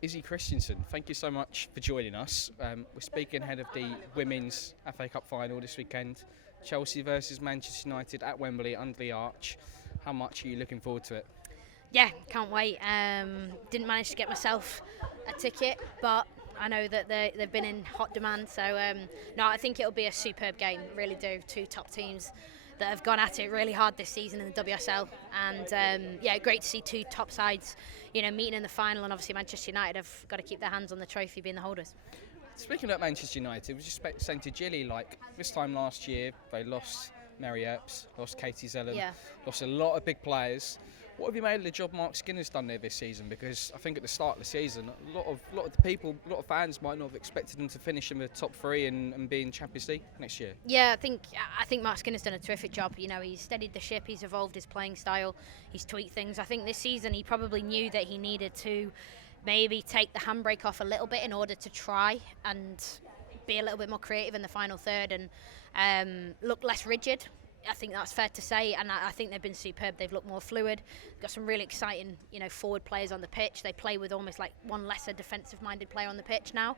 Izzy Christiansen, thank you so much for joining us. We're speaking ahead of the Women's FA Cup final this weekend. Chelsea versus Manchester United at Wembley under the arch. How much are you looking forward to it? Yeah, can't wait. Didn't manage to get myself a ticket, but I know that they've been in hot demand. So, no, I think it'll be a superb game, really do. Two top teams that have gone at it really hard this season in the WSL. And, yeah, great to see two top sides, meeting in the final. And obviously Manchester United have got to keep their hands on the trophy, being the holders. Speaking of Manchester United, we just saying to Gilly, like this time last year, they lost Mary Earps, lost Katie Zellum, lost a lot of big players. What have you made of the job Mark Skinner's done there this season? Because I think at the start of the season, a lot of the people, a lot of fans might not have expected them to finish in the top three and be in Champions League next year. Yeah, I think Mark Skinner's done a terrific job. He's steadied the ship, he's evolved his playing style, he's tweaked things. I think this season he probably knew that he needed to maybe take the handbrake off a little bit in order to try and be a little bit more creative in the final third and look less rigid. I think that's fair to say, and I think they've been superb. They've looked more fluid. Got some really exciting, forward players on the pitch. They play with almost like one lesser defensive-minded player on the pitch now.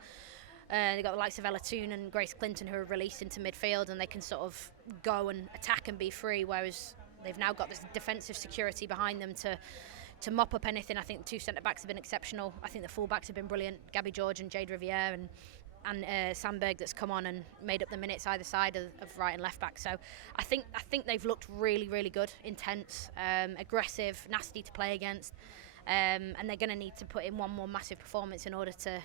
They've got the likes of Ella Toone and Grace Clinton who are released into midfield, and they can sort of go and attack and be free, whereas they've now got this defensive security behind them to mop up anything. I think the two centre-backs have been exceptional. I think the full-backs have been brilliant. Gabby George and Jade Riviere and Sandberg that's come on and made up the minutes either side of right and left back. So I think they've looked really, really good, intense, aggressive, nasty to play against, and they're going to need to put in one more massive performance in order to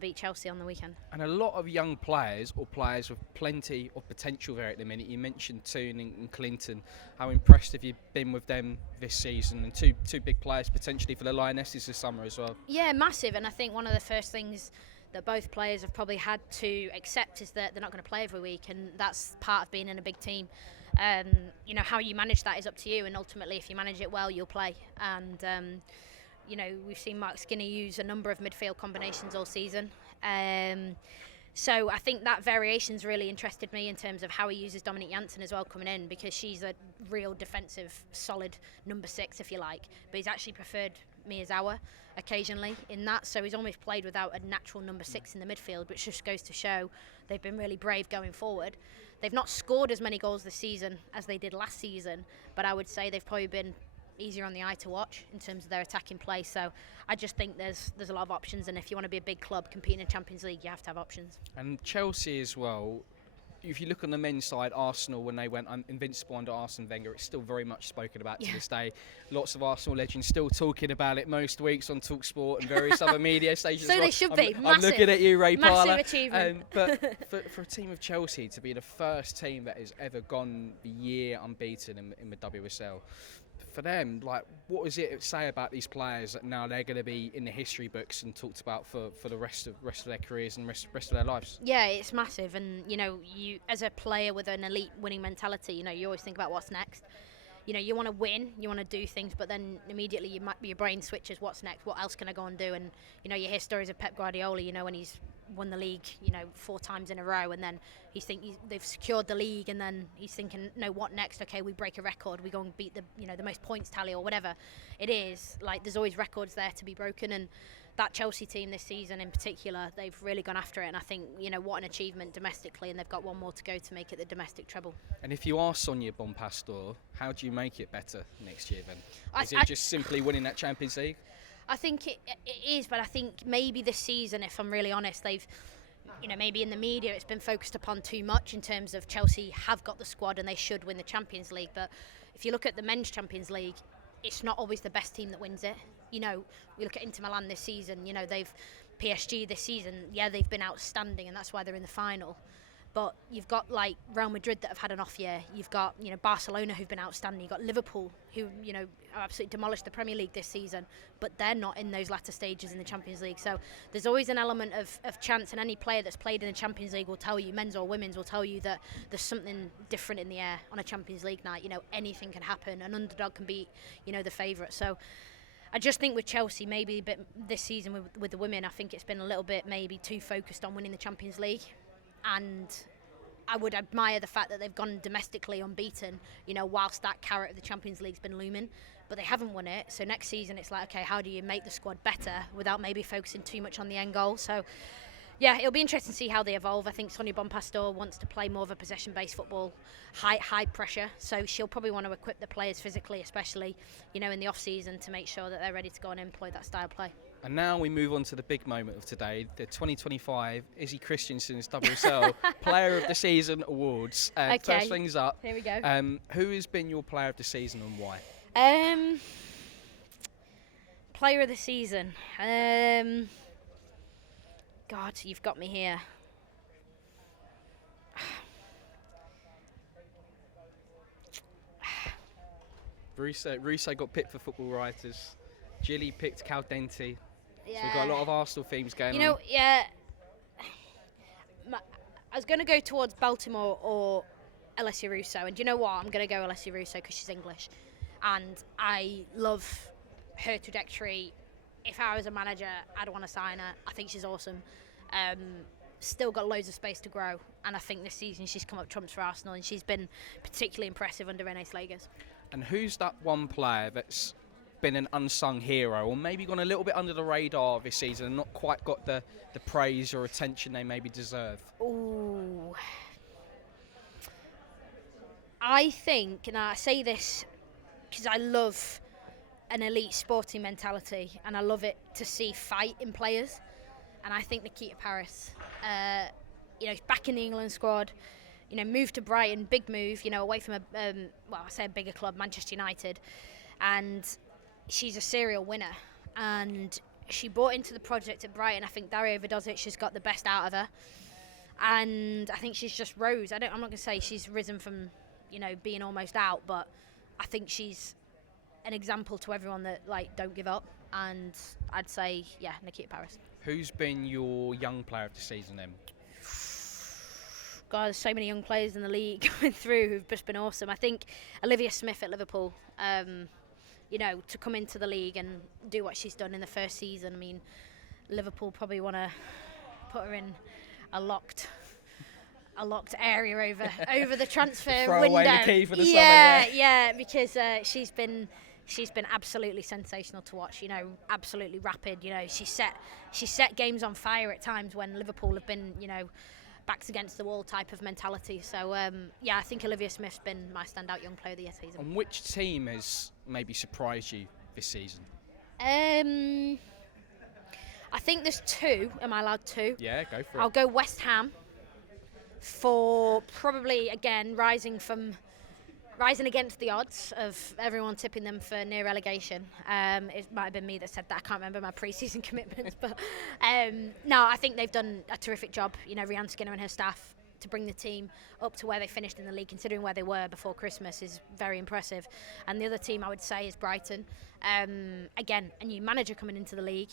beat Chelsea on the weekend. And a lot of young players or players with plenty of potential there at the minute. You mentioned Toone and Clinton. How impressed have you been with them this season? And two big players potentially for the Lionesses this summer as well. Yeah, massive. And I think one of the first things that both players have probably had to accept is that they're not going to play every week, and that's part of being in a big team. How you manage that is up to you, and ultimately if you manage it well, you'll play. And we've seen Mark Skinner use a number of midfield combinations all season. So I think that variation's really interested me in terms of how he uses Dominique Janssen as well coming in, because she's a real defensive, solid number 6, if you like. But he's actually preferred Mia Zawa occasionally in that, so he's almost played without a natural number 6 in the midfield, which just goes to show they've been really brave going forward. They've not scored as many goals this season as they did last season, but I would say they've probably been easier on the eye to watch in terms of their attacking play. So I just think there's a lot of options, and if you want to be a big club competing in Champions League, you have to have options. And Chelsea as well. If you look on the men's side, Arsenal, when they went invincible under Arsene Wenger, it's still very much spoken about to this day. Lots of Arsenal legends still talking about it most weeks on talkSPORT and various other media stations. So they should be. I'm looking at you, Ray Parlour. Massive achievement. But for a team of Chelsea to be the first team that has ever gone the year unbeaten in the WSL, for them, like, what does it say about these players that now they're going to be in the history books and talked about for the rest of their careers and rest of their lives? Yeah, it's massive, and you as a player with an elite winning mentality, you always think about what's next. You want to win, you want to do things, but then immediately your brain switches. What's next? What else can I go and do? And you hear stories of Pep Guardiola, when he's won the league 4 times in a row, and then they've secured the league, and then he's thinking, no, what next? Okay, we break a record, we go and beat the most points tally or whatever it is. Like, there's always records there to be broken, and that Chelsea team this season in particular, they've really gone after it, and I think what an achievement domestically, and they've got one more to go to make it the domestic treble. And if you are Sonia Bonpastor, how do you make it better next year then? Is it just simply winning that Champions League? I think it is, but I think maybe this season, if I'm really honest, they've, maybe in the media it's been focused upon too much in terms of Chelsea have got the squad and they should win the Champions League. But if you look at the men's Champions League, it's not always the best team that wins it. We look at Inter Milan this season, they've PSG this season, they've been outstanding, and that's why they're in the final. But you've got like Real Madrid that have had an off year. You've got Barcelona who've been outstanding. You've got Liverpool who absolutely demolished the Premier League this season, but they're not in those latter stages in the Champions League. So there's always an element of chance, and any player that's played in the Champions League will tell you, men's or women's, will tell you that there's something different in the air on a Champions League night. Anything can happen. An underdog can beat the favourite. So I just think with Chelsea, maybe a bit this season with the women, I think it's been a little bit maybe too focused on winning the Champions League. And I would admire the fact that they've gone domestically unbeaten, you know, whilst that carrot of the Champions League's been looming. But they haven't won it. So next season it's like, okay, how do you make the squad better without maybe focusing too much on the end goal? So, yeah, it'll be interesting to see how they evolve. I think Sonia Bonpastor wants to play more of a possession-based football, high pressure. So she'll probably want to equip the players physically, especially, you know, in the off-season, to make sure that they're ready to go and employ that style of play. And now we move on to the big moment of today, the 2025 Izzy Christiansen's WSL Player of the Season Awards. Okay. First things up, Here we go. who has been your Player of the Season and why? Player of the Season. God, you've got me here. Russo got picked for Football Writers. Gilly picked Caldenti. Yeah. So we've got a lot of Arsenal themes going on. You know, yeah. I was going to go towards Baltimore or Alessia Russo, and do you know what? I'm going to go Alessia Russo because she's English, and I love her trajectory. If I was a manager, I'd want to sign her. I think she's awesome. Still got loads of space to grow, and I think this season she's come up trumps for Arsenal, and she's been particularly impressive under Renee Slagers. And who's that one player that's been an unsung hero, or maybe gone a little bit under the radar this season and not quite got the praise or attention they maybe deserve? Ooh. I think, and I say this because I love an elite sporting mentality, and I love it to see fight in players. And I think Nikita Paris, you know, back in the England squad, you know, moved to Brighton, big move, you know, away from a bigger club, Manchester United, and she's a serial winner. And she bought into the project at Brighton. I think Daria Vidosic has got the best out of her, and I think she's just rose. I'm not going to say she's risen from, you know, being almost out, but I think she's an example to everyone that, like, don't give up. And I'd say, yeah, Nikita Paris. Who's been your young player of the season then? God, there's so many young players in the league coming through who've just been awesome. I think Olivia Smith at Liverpool, you know, to come into the league and do what she's done in the first season. I mean, Liverpool probably want to put her in a locked area over the transfer Throw window. away the key for the summer, yeah, because she's been absolutely sensational to watch. You know, absolutely rapid. You know, she set games on fire at times when Liverpool have been, you know, backs against the wall type of mentality. So yeah, I think Olivia Smith's been my standout young player of the year season. And which team has maybe surprised you this season? I think there's two. Am I allowed two? Yeah, go for it. I'll go West Ham for probably, again, rising against the odds of everyone tipping them for near relegation. It might have been me that said that. I can't remember my pre-season commitments, but no, I think they've done a terrific job. You know, Rhiannon Skinner and her staff to bring the team up to where they finished in the league, considering where they were before Christmas, is very impressive. And the other team I would say is Brighton. Again, a new manager coming into the league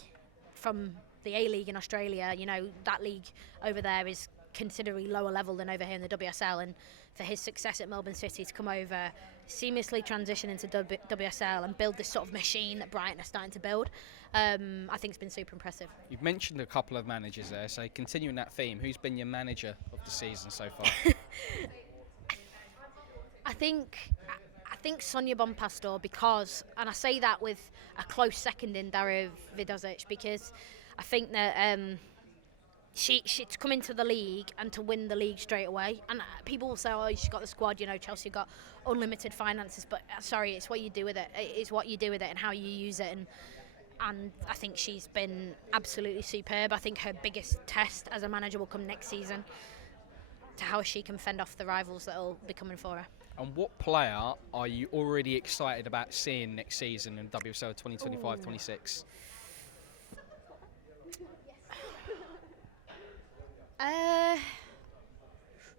from the A-League in Australia. You know, that league over there is considerably lower level than over here in the WSL, and for his success at Melbourne City to come over, seamlessly transition into WSL and build this sort of machine that Brighton are starting to build, I think it's been super impressive. You've mentioned a couple of managers there, so continuing that theme, who's been your manager of the season so far? I think Sonia Bonpastor, because, and I say that with a close second in Daria Vidosic, because I think that she's come into the league and to win the league straight away. And people will say, oh, she's got the squad, you know, Chelsea got unlimited finances, but sorry, it's what you do with it. It's what you do with it and how you use it. And I think she's been absolutely superb. I think her biggest test as a manager will come next season, to how she can fend off the rivals that will be coming for her. And what player are you already excited about seeing next season in WSL 2025-26?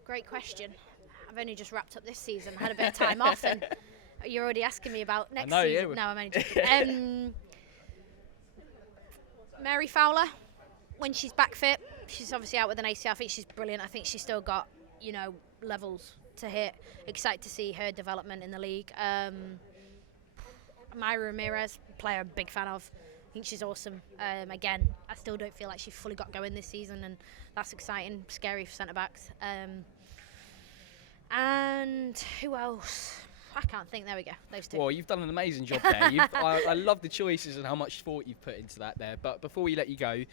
Great question. I've only just wrapped up this season. I had a bit of time off, and you're already asking me about next season. No, I'm only joking. Mary Fowler, when she's back fit, she's obviously out with an ACL. I think she's brilliant. I think she's still got, you know, levels to hit. Excited to see her development in the league. Myra Ramirez, player I'm a big fan of. I think she's awesome. Again, I still don't feel like she's fully got going this season, and that's exciting, scary for centre-backs. And who else? I can't think. There we go. Those two. Well, you've done an amazing job there. I love the choices and how much thought you've put into that there. But before we let you go,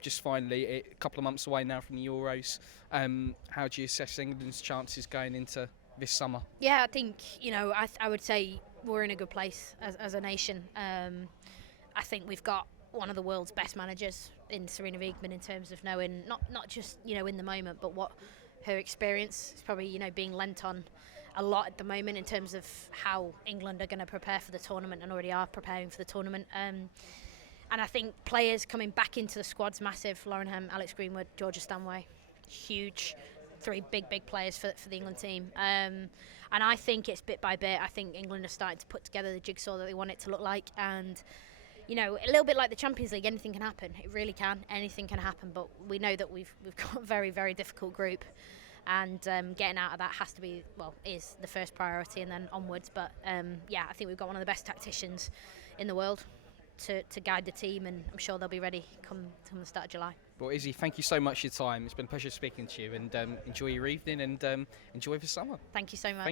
just finally, a couple of months away now from the Euros, how do you assess England's chances going into this summer? Yeah, I think, I would say we're in a good place as a nation. I think we've got one of the world's best managers in Sarina Wiegman in terms of knowing, not just, in the moment, but what her experience is probably, being lent on a lot at the moment in terms of how England are going to prepare for the tournament and already are preparing for the tournament. And I think players coming back into the squad's massive. Lauren Hemp, Alex Greenwood, Georgia Stanway, huge. 3 big players for the England team. And I think it's bit by bit. I think England are starting to put together the jigsaw that they want it to look like. And, a little bit like the Champions League, anything can happen. It really can. Anything can happen. But we know that we've got a very, very difficult group. And getting out of that has to be, is the first priority and then onwards. But, I think we've got one of the best tacticians in the world to guide the team, and I'm sure they'll be ready come the start of July. Well, Izzy, thank you so much for your time. It's been a pleasure speaking to you, and enjoy your evening and enjoy the summer. Thank you so much. Thank you.